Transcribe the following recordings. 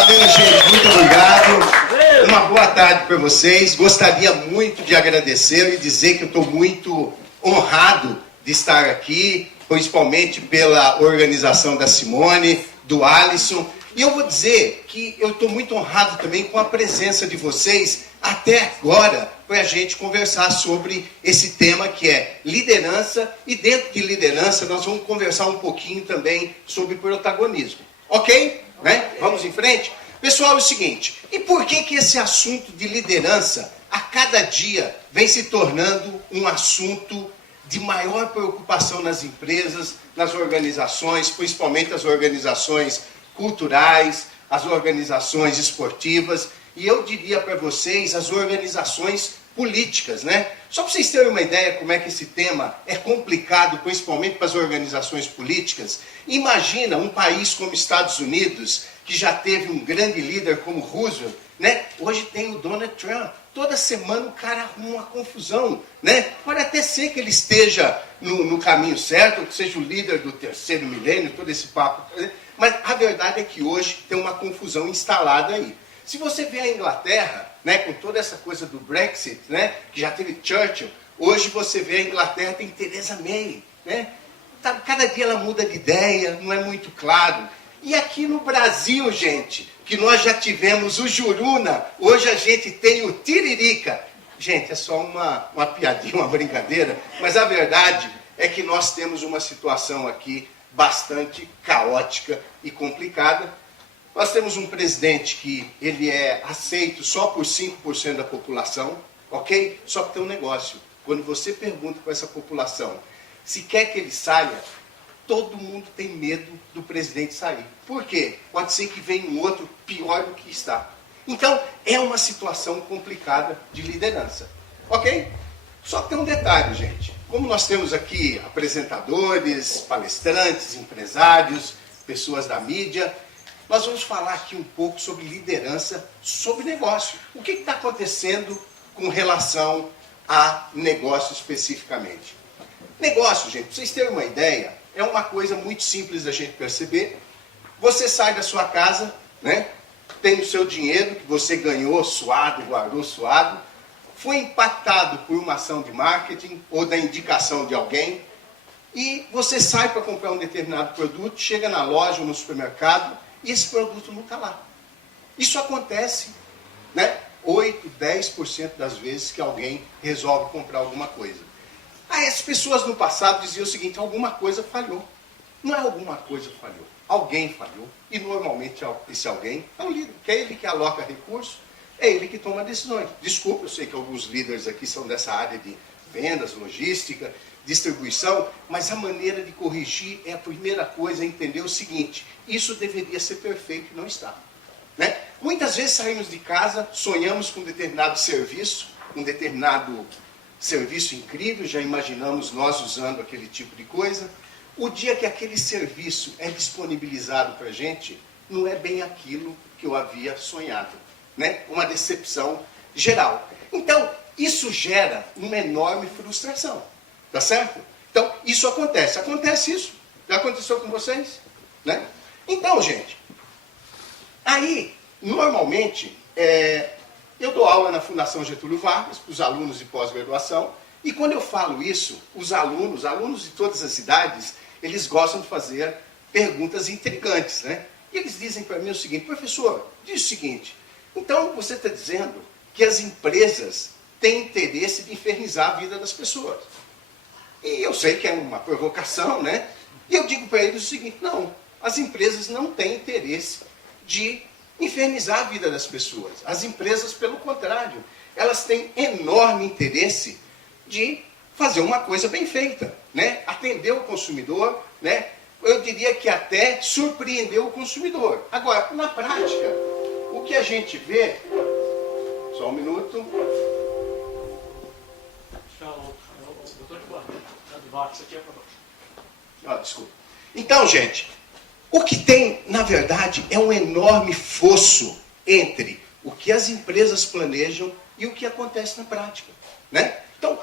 Valeu, gente. Muito obrigado. Uma boa tarde para vocês. Gostaria muito de agradecer e dizer que eu estou muito honrado de estar aqui, principalmente pela organização da Simone, do Alisson. E eu vou dizer que eu estou muito honrado também com a presença de vocês até agora, para a gente conversar sobre esse tema que é liderança, e dentro de liderança nós vamos conversar um pouquinho também sobre protagonismo. Ok? Né? Vamos em frente? Pessoal, é o seguinte, e por que esse assunto de liderança a cada dia vem se tornando um assunto de maior preocupação nas empresas, nas organizações, principalmente as organizações culturais, as organizações esportivas, e eu diria para vocês, as organizações políticas, né? Só para vocês terem uma ideia como é que esse tema é complicado, principalmente para as organizações políticas. Imagina um país como Estados Unidos, que já teve um grande líder como Roosevelt, né? Hoje tem o Donald Trump. Toda semana o cara arruma uma confusão, né? Pode até ser que ele esteja no caminho certo, que seja o líder do terceiro milênio, todo esse papo. Mas a verdade é que hoje tem uma confusão instalada aí. Se você vê a Inglaterra, né, com toda essa coisa do Brexit, né, que já teve Churchill, hoje você vê a Inglaterra tem Theresa May, né? Cada dia ela muda de ideia, não é muito claro. E aqui no Brasil, gente, que nós já tivemos o Juruna, hoje a gente tem o Tiririca. Gente, é só uma piadinha, uma brincadeira, mas a verdade é que nós temos uma situação aqui bastante caótica e complicada. Nós temos um presidente que ele é aceito só por 5% da população, ok? Só que tem um negócio. Quando você pergunta para essa população se quer que ele saia, todo mundo tem medo do presidente sair. Por quê? Pode ser que venha um outro pior do que está. Então, é uma situação complicada de liderança, ok? Só que tem um detalhe, gente. Como nós temos aqui apresentadores, palestrantes, empresários, pessoas da mídia, nós vamos falar aqui um pouco sobre liderança, sobre negócio. O que está acontecendo com relação a negócio especificamente? Negócio, gente, para vocês terem uma ideia, é uma coisa muito simples da gente perceber. Você sai da sua casa, né? Tem o seu dinheiro que você ganhou suado, guardou suado, foi impactado por uma ação de marketing ou da indicação de alguém, e você sai para comprar um determinado produto, chega na loja ou no supermercado, e esse produto não está lá. Isso acontece, né, 8, 10% das vezes que alguém resolve comprar alguma coisa. Aí as pessoas no passado diziam o seguinte, alguma coisa falhou. Não é alguma coisa falhou, alguém falhou. E normalmente esse alguém é o líder, que é ele que aloca recursos, é ele que toma decisões. Desculpa, eu sei que alguns líderes aqui são dessa área de vendas, logística, distribuição, mas a maneira de corrigir é a primeira coisa, é entender o seguinte, isso deveria ser perfeito e não está. Né? Muitas vezes saímos de casa, sonhamos com um determinado serviço incrível, já imaginamos nós usando aquele tipo de coisa. O dia que aquele serviço é disponibilizado para a gente, não é bem aquilo que eu havia sonhado. Né? Uma decepção geral. Então, isso gera uma enorme frustração. Tá certo? Então, isso acontece. Acontece isso. Já aconteceu com vocês? Né? Então, gente, aí, normalmente, eu dou aula na Fundação Getúlio Vargas, para os alunos de pós-graduação, e quando eu falo isso, os alunos de todas as idades, eles gostam de fazer perguntas intrigantes, né? E eles dizem para mim o seguinte, professor, diz o seguinte, então você está dizendo que as empresas têm interesse de infernizar a vida das pessoas. E eu sei que é uma provocação, né? E eu digo para eles o seguinte, não, as empresas não têm interesse de infernizar a vida das pessoas. As empresas, pelo contrário, elas têm enorme interesse de fazer uma coisa bem feita, né? Atender o consumidor, né? Eu diria que até surpreender o consumidor. Agora, na prática, o que a gente vê... Só um minuto... Desculpa. Então, gente, o que tem, na verdade, é um enorme fosso entre o que as empresas planejam e o que acontece na prática. Né? Então,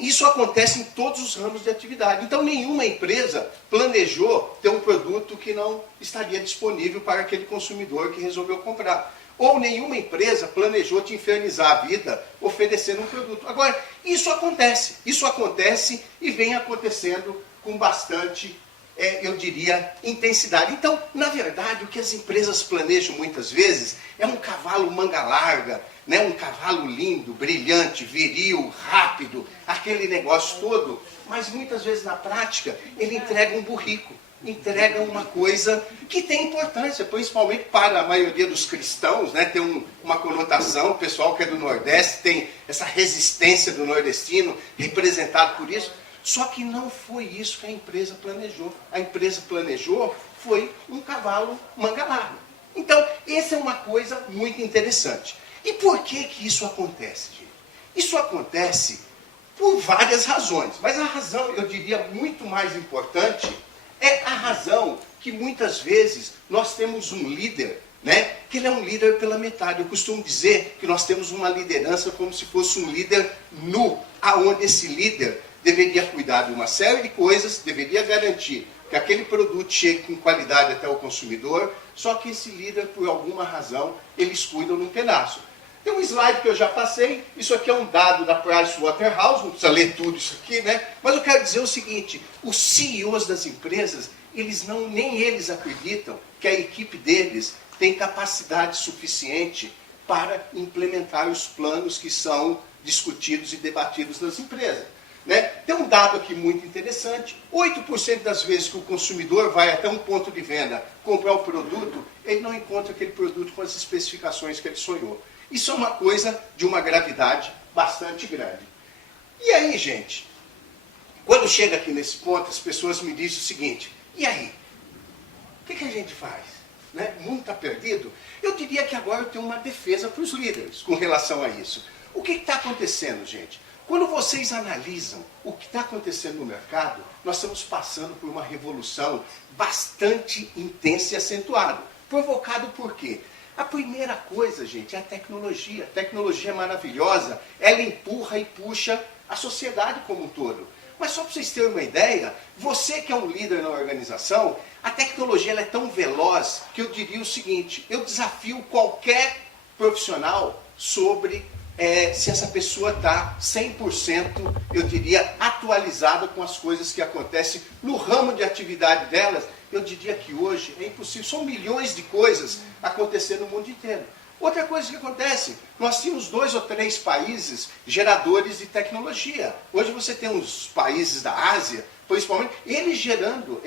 isso acontece em todos os ramos de atividade. Então, nenhuma empresa planejou ter um produto que não estaria disponível para aquele consumidor que resolveu comprar. Ou nenhuma empresa planejou te infernizar a vida oferecendo um produto. Agora, isso acontece e vem acontecendo com bastante, eu diria, intensidade. Então, na verdade, o que as empresas planejam muitas vezes é um cavalo manga larga, né? Um cavalo lindo, brilhante, viril, rápido, aquele negócio todo, mas muitas vezes na prática ele entrega um burrico, entrega uma coisa que tem importância, principalmente para a maioria dos cristãos, né? Tem uma conotação, o pessoal que é do Nordeste tem essa resistência do nordestino, representado por isso, só que não foi isso que a empresa planejou. A empresa planejou foi um cavalo manga larga. Então, essa é uma coisa muito interessante. E por que isso acontece, gente? Isso acontece por várias razões, mas a razão, eu diria, muito mais importante é a razão que muitas vezes nós temos um líder, né, que ele é um líder pela metade. Eu costumo dizer que nós temos uma liderança como se fosse um líder nu, aonde esse líder deveria cuidar de uma série de coisas, deveria garantir que aquele produto chegue com qualidade até o consumidor, só que esse líder, por alguma razão, eles cuidam num pedaço. Tem um slide que eu já passei, isso aqui é um dado da Pricewaterhouse, não precisa ler tudo isso aqui, né? Mas eu quero dizer o seguinte, os CEOs das empresas, nem eles acreditam que a equipe deles tem capacidade suficiente para implementar os planos que são discutidos e debatidos nas empresas. Né? Tem um dado aqui muito interessante, 8% das vezes que o consumidor vai até um ponto de venda comprar o produto, ele não encontra aquele produto com as especificações que ele sonhou. Isso é uma coisa de uma gravidade bastante grande. E aí, gente, quando chega aqui nesse ponto, as pessoas me dizem o seguinte, e aí? O que a gente faz? Né? O mundo está perdido? Eu diria que agora eu tenho uma defesa para os líderes com relação a isso. O que está acontecendo, gente? Quando vocês analisam o que está acontecendo no mercado, nós estamos passando por uma revolução bastante intensa e acentuada. Provocado por quê? A primeira coisa, gente, é a tecnologia. A tecnologia é maravilhosa, ela empurra e puxa a sociedade como um todo. Mas só para vocês terem uma ideia, você que é um líder na organização, a tecnologia ela é tão veloz que eu diria o seguinte, eu desafio qualquer profissional sobre se essa pessoa está 100%, eu diria, atualizada com as coisas que acontecem no ramo de atividade delas. Eu diria que hoje é impossível, são milhões de coisas acontecendo no mundo inteiro. Outra coisa que acontece, nós tínhamos 2 ou 3 países geradores de tecnologia. Hoje você tem uns países da Ásia, principalmente, eles gerando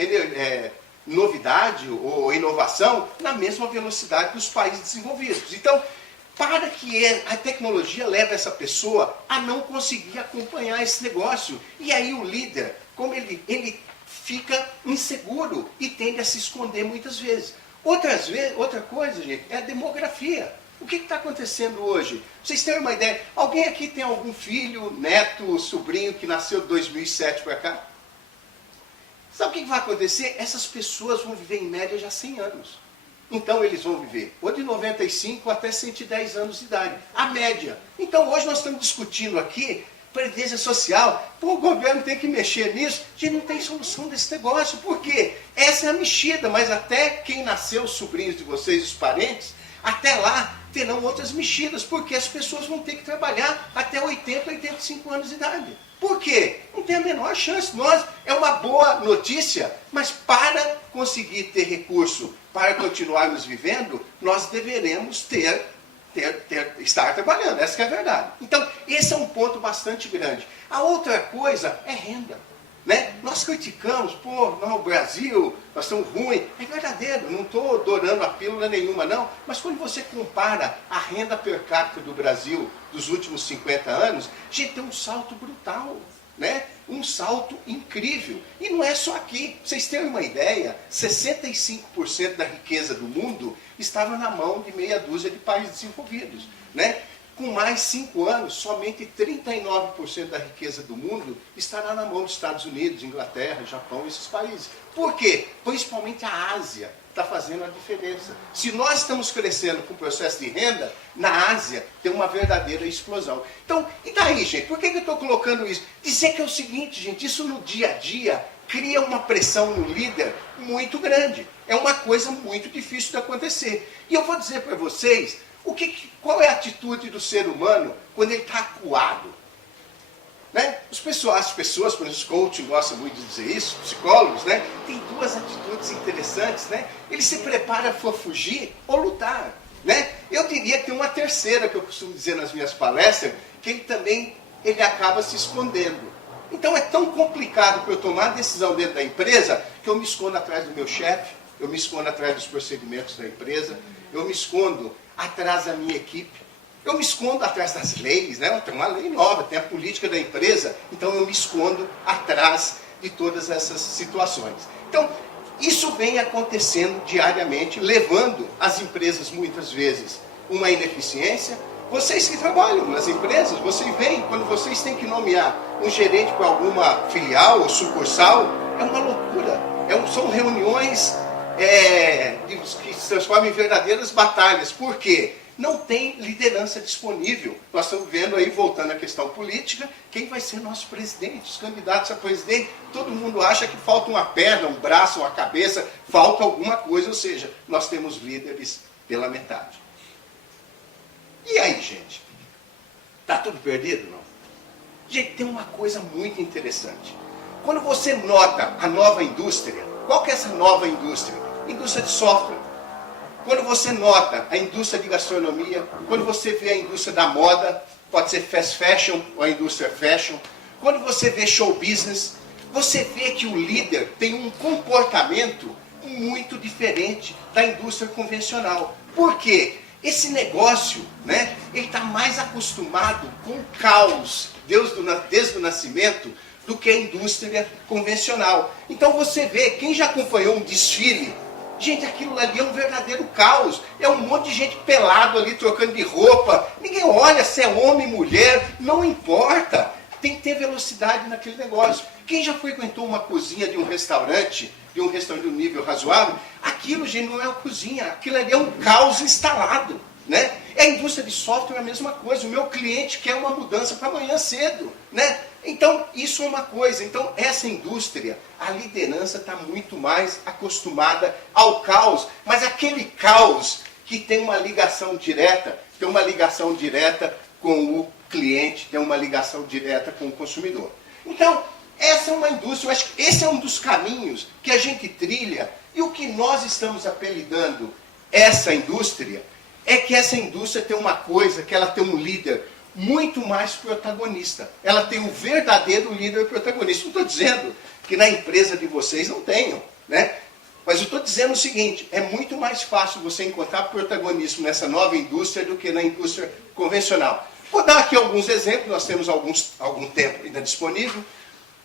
novidade ou inovação na mesma velocidade que os países desenvolvidos. Então, para que a tecnologia leve essa pessoa a não conseguir acompanhar esse negócio. E aí o líder, como ele fica inseguro e tende a se esconder muitas vezes. Outra coisa, gente, é a demografia. O que está acontecendo hoje? Vocês têm uma ideia? Alguém aqui tem algum filho, neto, sobrinho que nasceu de 2007 para cá? Sabe o que vai acontecer? Essas pessoas vão viver em média já 100 anos. Então eles vão viver ou de 95 até 110 anos de idade, a média. Então hoje nós estamos discutindo aqui previdência social, pô, o governo tem que mexer nisso, a gente não tem solução desse negócio, por quê? Essa é a mexida, mas até quem nasceu, os sobrinhos de vocês, os parentes, até lá terão outras mexidas, porque as pessoas vão ter que trabalhar até 80, 85 anos de idade. Por quê? Não tem a menor chance. É uma boa notícia, mas para conseguir ter recurso para continuarmos vivendo, nós deveremos estar trabalhando. Essa que é a verdade. Então, esse é um ponto bastante grande. A outra coisa é renda. Né? Nós criticamos, o Brasil, nós estamos ruins. É verdadeiro, não estou adorando a pílula nenhuma, não. Mas quando você compara a renda per capita do Brasil dos últimos 50 anos, a gente tem um salto brutal, né? Um salto incrível. E não é só aqui. Pra vocês terem uma ideia, 65% da riqueza do mundo estava na mão de meia dúzia de países desenvolvidos. Né? Com mais 5 anos, somente 39% da riqueza do mundo estará na mão dos Estados Unidos, Inglaterra, Japão, esses países. Por quê? Principalmente a Ásia. está fazendo a diferença. Se nós estamos crescendo com o processo de renda, na Ásia tem uma verdadeira explosão. Então, e daí, gente? Por que eu estou colocando isso? Dizer que é o seguinte, gente, isso no dia a dia cria uma pressão no líder muito grande. É uma coisa muito difícil de acontecer. E eu vou dizer para vocês, qual é a atitude do ser humano quando ele está acuado? Né? As pessoas, por exemplo, os coaches gostam muito de dizer isso, psicólogos, né? Tem duas atitudes interessantes, né? Ele se prepara para fugir ou lutar, né? Eu diria que tem uma terceira que eu costumo dizer nas minhas palestras, que ele acaba se escondendo. Então é tão complicado para eu tomar a decisão dentro da empresa que eu me escondo atrás do meu chefe, eu me escondo atrás dos procedimentos da empresa, eu me escondo atrás da minha equipe. Eu me escondo atrás das leis, né? Tem uma lei nova, tem a política da empresa, então eu me escondo atrás de todas essas situações. Então, isso vem acontecendo diariamente, levando as empresas, muitas vezes, uma ineficiência. Vocês que trabalham nas empresas, vocês veem, quando vocês têm que nomear um gerente para alguma filial ou sucursal, é uma loucura. São reuniões que se transformam em verdadeiras batalhas. Por quê? Não tem liderança disponível. Nós estamos vendo aí, voltando à questão política, quem vai ser nosso presidente, os candidatos a presidente. Todo mundo acha que falta uma perna, um braço, uma cabeça, falta alguma coisa, ou seja, nós temos líderes pela metade. E aí, gente? Está tudo perdido, não? Gente, tem uma coisa muito interessante. Quando você nota a nova indústria, qual que é essa nova indústria? Indústria de software. Quando você nota a indústria de gastronomia, quando você vê a indústria da moda, pode ser fast fashion ou a indústria fashion, quando você vê show business, você vê que o líder tem um comportamento muito diferente da indústria convencional. Por quê? Esse negócio, né, ele está mais acostumado com o caos desde o nascimento do que a indústria convencional. Então você vê, quem já acompanhou um desfile, gente, aquilo ali é um verdadeiro caos. É um monte de gente pelado ali, trocando de roupa. Ninguém olha se é homem, mulher, não importa. Tem que ter velocidade naquele negócio. Quem já frequentou uma cozinha de um restaurante de um nível razoável, aquilo, gente, não é uma cozinha. Aquilo ali é um caos instalado. Né? A indústria de software é a mesma coisa. O meu cliente quer uma mudança para amanhã cedo. Né? Então, isso é uma coisa. Então, essa indústria, a liderança está muito mais acostumada ao caos. Mas aquele caos que tem uma ligação direta, com o cliente, tem uma ligação direta com o consumidor. Então, essa é uma indústria, eu acho que esse é um dos caminhos que a gente trilha. E o que nós estamos apelidando essa indústria, é que essa indústria tem uma coisa, que ela tem um líder muito mais protagonista. Ela tem um verdadeiro líder protagonista. Não estou dizendo que na empresa de vocês não tenham, né? Mas eu estou dizendo o seguinte, é muito mais fácil você encontrar protagonismo nessa nova indústria do que na indústria convencional. Vou dar aqui alguns exemplos, nós temos algum tempo ainda disponível.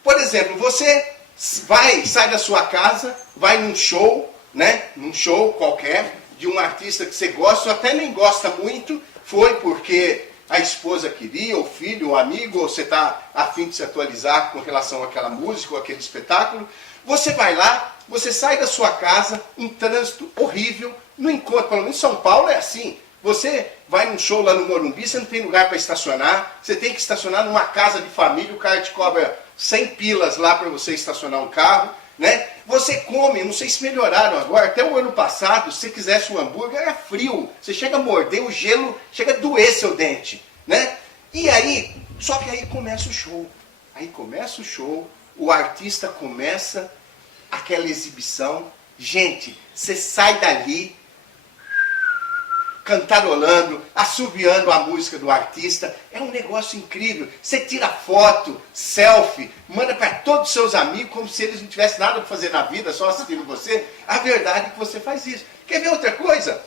Por exemplo, você sai da sua casa, vai num show, né? Num show qualquer, de um artista que você gosta, ou até nem gosta muito, foi porque a esposa queria, o filho, o amigo, ou você está a fim de se atualizar com relação àquela música ou àquele espetáculo. Você vai lá, você sai da sua casa, um trânsito horrível, no encontro, pelo menos em São Paulo é assim. Você vai num show lá no Morumbi, você não tem lugar para estacionar, você tem que estacionar numa casa de família, o cara te cobra 100 pilas lá para você estacionar um carro. Né? Você come, não sei se melhoraram agora, até o ano passado, se você quisesse um hambúrguer, era frio. Você chega a morder, o gelo chega a doer seu dente. Né? E aí, só que aí começa o show. Aí começa o show, o artista começa aquela exibição. Gente, você sai dali cantarolando, assoviando a música do artista. É um negócio incrível. Você tira foto, selfie, manda para todos os seus amigos, como se eles não tivessem nada para fazer na vida, só assistindo você. A verdade é que você faz isso. Quer ver outra coisa?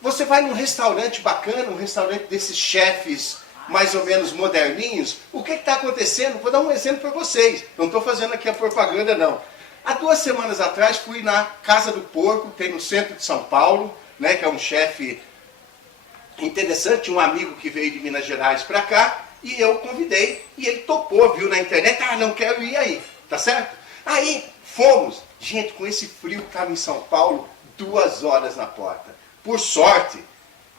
Você vai num restaurante bacana, um restaurante desses chefes mais ou menos moderninhos. O que está acontecendo? Vou dar um exemplo para vocês. Não estou fazendo aqui a propaganda, não. Há 2 semanas atrás, fui na Casa do Porco, tem no centro de São Paulo, né, que é um chefe interessante, um amigo que veio de Minas Gerais para cá, e eu convidei, e ele topou, viu na internet, não quero ir aí, tá certo? Aí fomos, gente, com esse frio que estava em São Paulo, 2 horas na porta. Por sorte,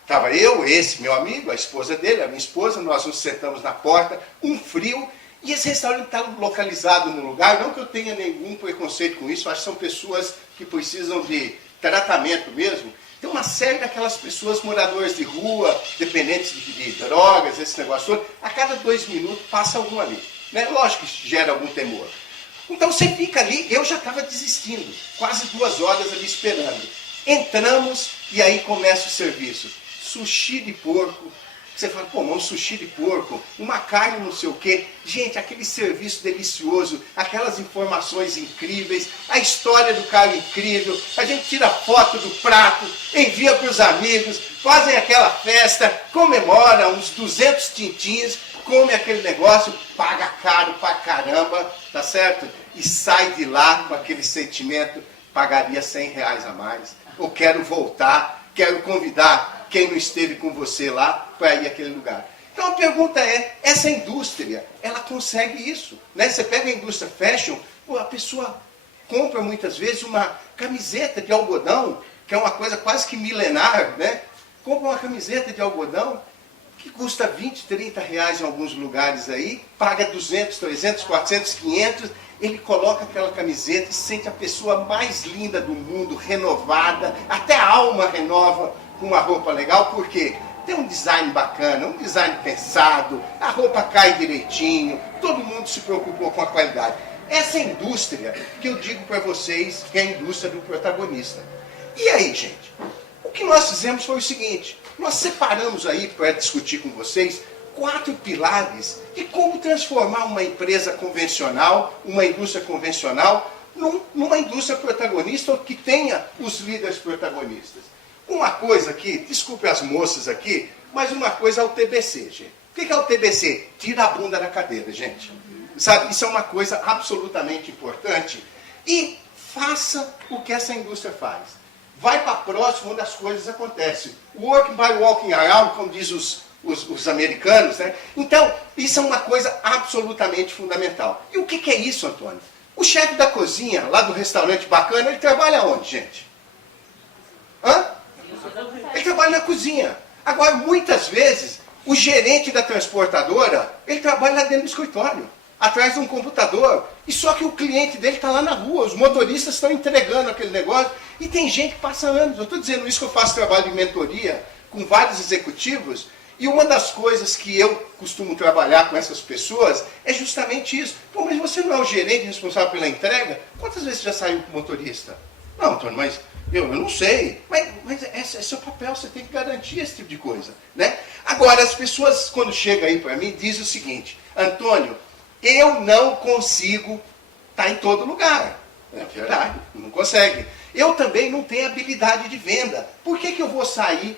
estava eu, esse meu amigo, a esposa dele, a minha esposa, nós nos sentamos na porta, um frio, e esse restaurante está localizado num lugar, não que eu tenha nenhum preconceito com isso, acho que são pessoas que precisam de tratamento mesmo. Tem uma série daquelas pessoas, moradores de rua, dependentes de drogas, esse negócio todo, a cada 2 minutos passa algum ali. Né? Lógico que gera algum temor. Então você fica ali, eu já estava desistindo, quase 2 horas ali esperando. Entramos e aí começa o serviço. Sushi de porco. Você fala, pô, um sushi de porco, uma carne não sei o quê. Gente, aquele serviço delicioso, aquelas informações incríveis, a história do cara incrível, a gente tira foto do prato, envia para os amigos, fazem aquela festa, comemora uns 200 tintins, come aquele negócio, paga caro pra caramba, tá certo? E sai de lá com aquele sentimento, pagaria R$100 a mais, ou quero voltar, quero convidar quem não esteve com você lá para ir àquele lugar. Então a pergunta é, essa indústria, ela consegue isso? Né? Você pega a indústria fashion, a pessoa compra muitas vezes uma camiseta de algodão, que é uma coisa quase que milenar, né? Compra uma camiseta de algodão que custa 20, 30 reais em alguns lugares aí, paga 200, 300, 400, 500, ele coloca aquela camiseta e sente a pessoa mais linda do mundo, renovada, até a alma renova com uma roupa legal, porque tem um design bacana, um design pensado, a roupa cai direitinho, todo mundo se preocupou com a qualidade. Essa indústria que eu digo para vocês que é a indústria do protagonista. E aí, gente? O que nós fizemos foi o seguinte, nós separamos aí para discutir com vocês 4 pilares de como transformar uma empresa convencional, uma indústria convencional, numa indústria protagonista ou que tenha os líderes protagonistas. Uma coisa aqui, desculpe as moças aqui, mas uma coisa é o TBC, gente. O que é o TBC? Tira a bunda da cadeira, gente. Sabe, isso é uma coisa absolutamente importante. E faça o que essa indústria faz. Vai para próximo onde as coisas acontecem. Work by walking around, como diz os americanos, né? Então, isso é uma coisa absolutamente fundamental. E o que é isso, Antônio? O chefe da cozinha, lá do restaurante bacana, ele trabalha onde, gente? Hã? Ele trabalha na cozinha. Agora, muitas vezes, o gerente da transportadora, ele trabalha lá dentro do escritório, atrás de um computador. E só que o cliente dele está lá na rua, os motoristas estão entregando aquele negócio. E tem gente que passa anos. Eu estou dizendo isso que eu faço trabalho de mentoria com vários executivos. E uma das coisas que eu costumo trabalhar com essas pessoas é justamente isso. Pô, mas você não é o gerente responsável pela entrega? Quantas vezes você já saiu com o motorista? Não, Antônio, mas eu não sei. Mas esse é seu papel, você tem que garantir esse tipo de coisa. Né? Agora, as pessoas, quando chegam aí para mim, dizem o seguinte, Antônio, eu não consigo estar em todo lugar. É verdade, não consegue. Eu também não tenho habilidade de venda. Por que eu vou sair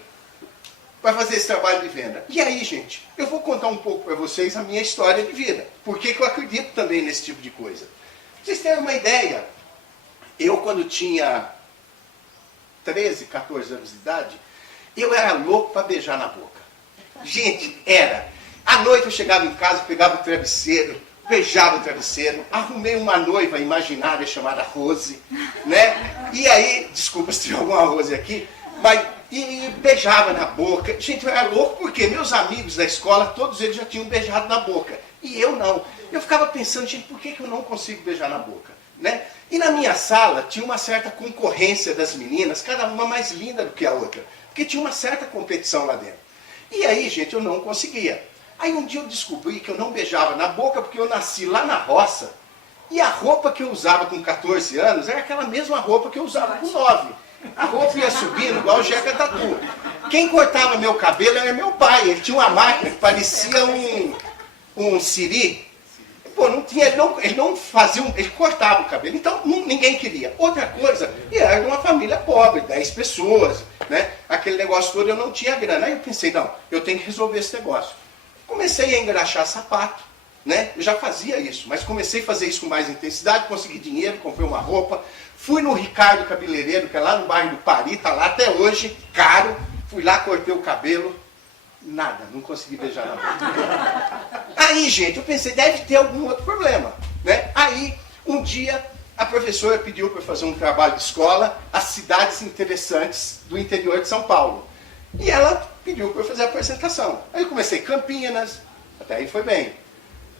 para fazer esse trabalho de venda? E aí, gente, eu vou contar um pouco para vocês a minha história de vida. Por que eu acredito também nesse tipo de coisa. Pra vocês terem uma ideia, eu quando tinha 13, 14 anos de idade, eu era louco para beijar na boca. Gente, era. À noite eu chegava em casa, pegava o travesseiro, beijava o travesseiro, arrumei uma noiva imaginária chamada Rose, né? E aí, desculpa se tem alguma Rose aqui, mas e beijava na boca. Gente, eu era louco porque meus amigos da escola, todos eles já tinham beijado na boca. E eu não. Eu ficava pensando, gente, por que eu não consigo beijar na boca? Né? E na minha sala tinha uma certa concorrência das meninas, cada uma mais linda do que a outra. Porque tinha uma certa competição lá dentro. E aí, gente, eu não conseguia. Aí um dia eu descobri que eu não beijava na boca porque eu nasci lá na roça. E a roupa que eu usava com 14 anos era aquela mesma roupa que eu usava com 9. A roupa ia subindo igual o Jeca Tatu. Quem cortava meu cabelo era meu pai. Ele tinha uma máquina que parecia um siri. Pô, não tinha, ele não fazia, ele cortava o cabelo. Então ninguém queria. Outra coisa, era uma família pobre, 10 pessoas. Né? Aquele negócio todo eu não tinha grana. Aí eu pensei, não, eu tenho que resolver esse negócio. Comecei a engraxar sapato. Né? Eu já fazia isso, mas comecei a fazer isso com mais intensidade, consegui dinheiro, comprei uma roupa, fui no Ricardo Cabeleireiro, que é lá no bairro do Pari, está lá até hoje, caro, fui lá, cortei o cabelo, nada, não consegui beijar na boca. Aí, gente, eu pensei, deve ter algum outro problema. Né? Aí, um dia, a professora pediu para eu fazer um trabalho de escola, as cidades interessantes do interior de São Paulo. E ela pediu para eu fazer a apresentação. Aí eu comecei Campinas, até aí foi bem.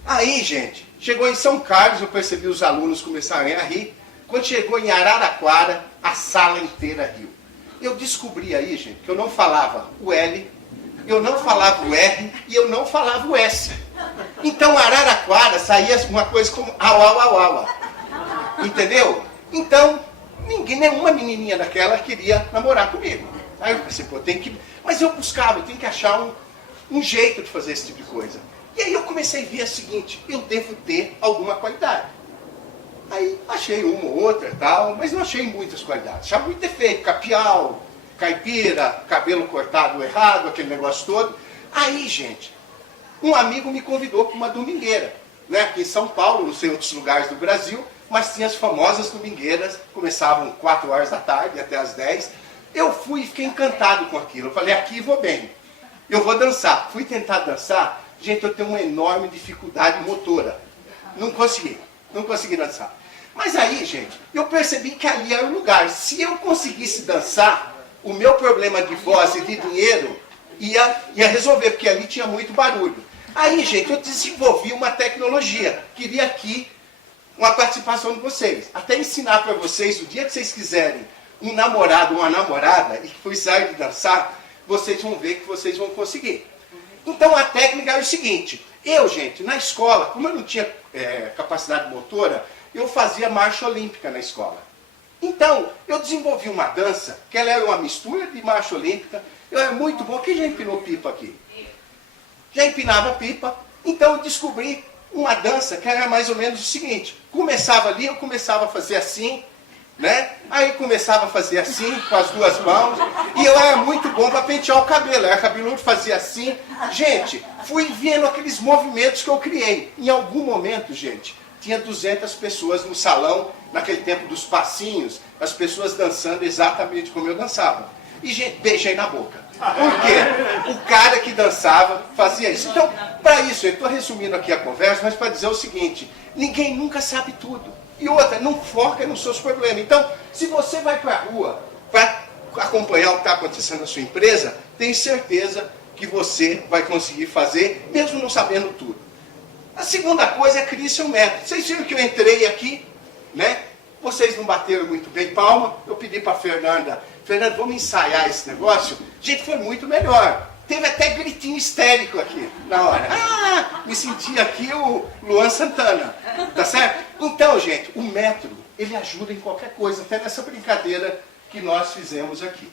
Aí, gente, chegou em São Carlos, eu percebi os alunos começarem a rir. Quando chegou em Araraquara, a sala inteira riu. Eu descobri aí, gente, que eu não falava o L, eu não falava o R e eu não falava o S. Então, Araraquara saía uma coisa como au, au, au, au. Entendeu? Então, nenhuma menininha daquela queria namorar comigo. Aí eu pensei, pô, tem que... Mas eu buscava, eu tenho que achar um jeito de fazer esse tipo de coisa. E aí eu comecei a ver o seguinte, eu devo ter alguma qualidade. Aí achei uma ou outra e tal, mas não achei muitas qualidades. Achava muito defeito, capial, caipira, cabelo cortado errado, aquele negócio todo. Aí, gente, um amigo me convidou para uma domingueira, né? Aqui em São Paulo, não sei outros lugares do Brasil, mas tinha as famosas domingueiras, começavam 4 horas da tarde até as 10. Eu fui e fiquei encantado com aquilo. Eu falei, aqui vou bem. Eu vou dançar. Fui tentar dançar. Gente, eu tenho uma enorme dificuldade motora. Não consegui dançar. Mas aí, gente, eu percebi que ali era o lugar. Se eu conseguisse dançar, o meu problema de voz e de dinheiro ia resolver, porque ali tinha muito barulho. Aí, gente, eu desenvolvi uma tecnologia. Queria aqui uma participação de vocês. Até ensinar para vocês, o dia que vocês quiserem, um namorado ou uma namorada, e que precisarem de dançar, vocês vão ver que vocês vão conseguir. Então a técnica era o seguinte, eu, gente, na escola, como eu não tinha capacidade motora, eu fazia marcha olímpica na escola. Então, eu desenvolvi uma dança, que ela era uma mistura de marcha olímpica, eu era muito bom. Quem já empinou pipa aqui? Já empinava pipa, então eu descobri uma dança que era mais ou menos o seguinte, começava ali, eu começava a fazer assim, né? Aí começava a fazer assim, com as duas mãos, e eu era muito bom para pentear o cabelo, eu era cabeludo, fazia assim. Gente, fui vendo aqueles movimentos que eu criei. Em algum momento, gente, tinha 200 pessoas no salão, naquele tempo dos passinhos, as pessoas dançando exatamente como eu dançava. E, gente, beijei na boca. Por quê? O cara que dançava fazia isso. Então, para isso, eu estou resumindo aqui a conversa, mas para dizer o seguinte, ninguém nunca sabe tudo. E outra, não foca nos seus problemas. Então, se você vai para a rua para acompanhar o que está acontecendo na sua empresa, tenha certeza que você vai conseguir fazer, mesmo não sabendo tudo. A segunda coisa é criar seu método. Vocês viram que eu entrei aqui, né? Vocês não bateram muito bem palma. Eu pedi para a Fernanda, vamos ensaiar esse negócio? Gente, foi muito melhor. Teve até gritinho histérico aqui na hora. Ah, me senti aqui o Luan Santana, tá certo? Então, gente, o método, ele ajuda em qualquer coisa, até nessa brincadeira que nós fizemos aqui.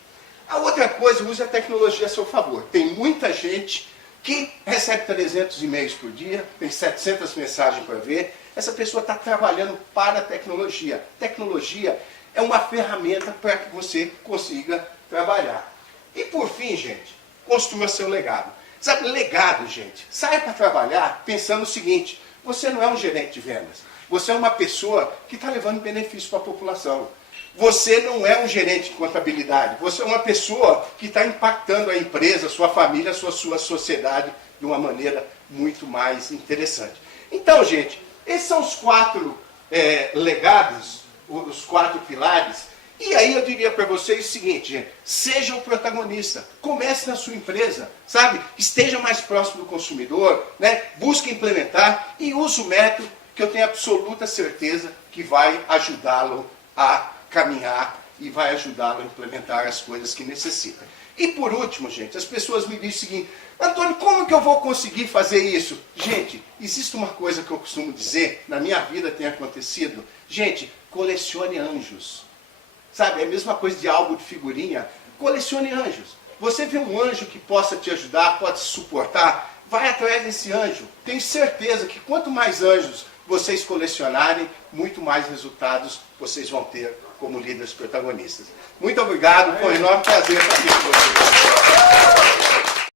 A outra coisa, use a tecnologia a seu favor. Tem muita gente que recebe 300 e-mails por dia, tem 700 mensagens para ver. Essa pessoa está trabalhando para a tecnologia. Tecnologia é uma ferramenta para que você consiga trabalhar. E por fim, gente, construa seu legado. Sabe, legado, gente, saia para trabalhar pensando o seguinte, você não é um gerente de vendas, você é uma pessoa que está levando benefício para a população. Você não é um gerente de contabilidade, você é uma pessoa que está impactando a empresa, a sua família, a sua sociedade de uma maneira muito mais interessante. Então, gente, esses são os 4 legados, os 4 pilares. E aí eu diria para vocês o seguinte, gente, seja o protagonista, comece na sua empresa, sabe? Esteja mais próximo do consumidor, né? Busque implementar e use o método que eu tenho absoluta certeza que vai ajudá-lo a caminhar e vai ajudá-lo a implementar as coisas que necessita. E por último, gente, as pessoas me dizem o seguinte, Antônio, como que eu vou conseguir fazer isso? Gente, existe uma coisa que eu costumo dizer, na minha vida tem acontecido, gente, colecione anjos. Sabe, é a mesma coisa de álbum de figurinha. Colecione anjos. Você vê um anjo que possa te ajudar, pode te suportar, vai atrás desse anjo. Tenho certeza que quanto mais anjos vocês colecionarem, muito mais resultados vocês vão ter como líderes protagonistas. Muito obrigado, foi um enorme prazer estar aqui com vocês.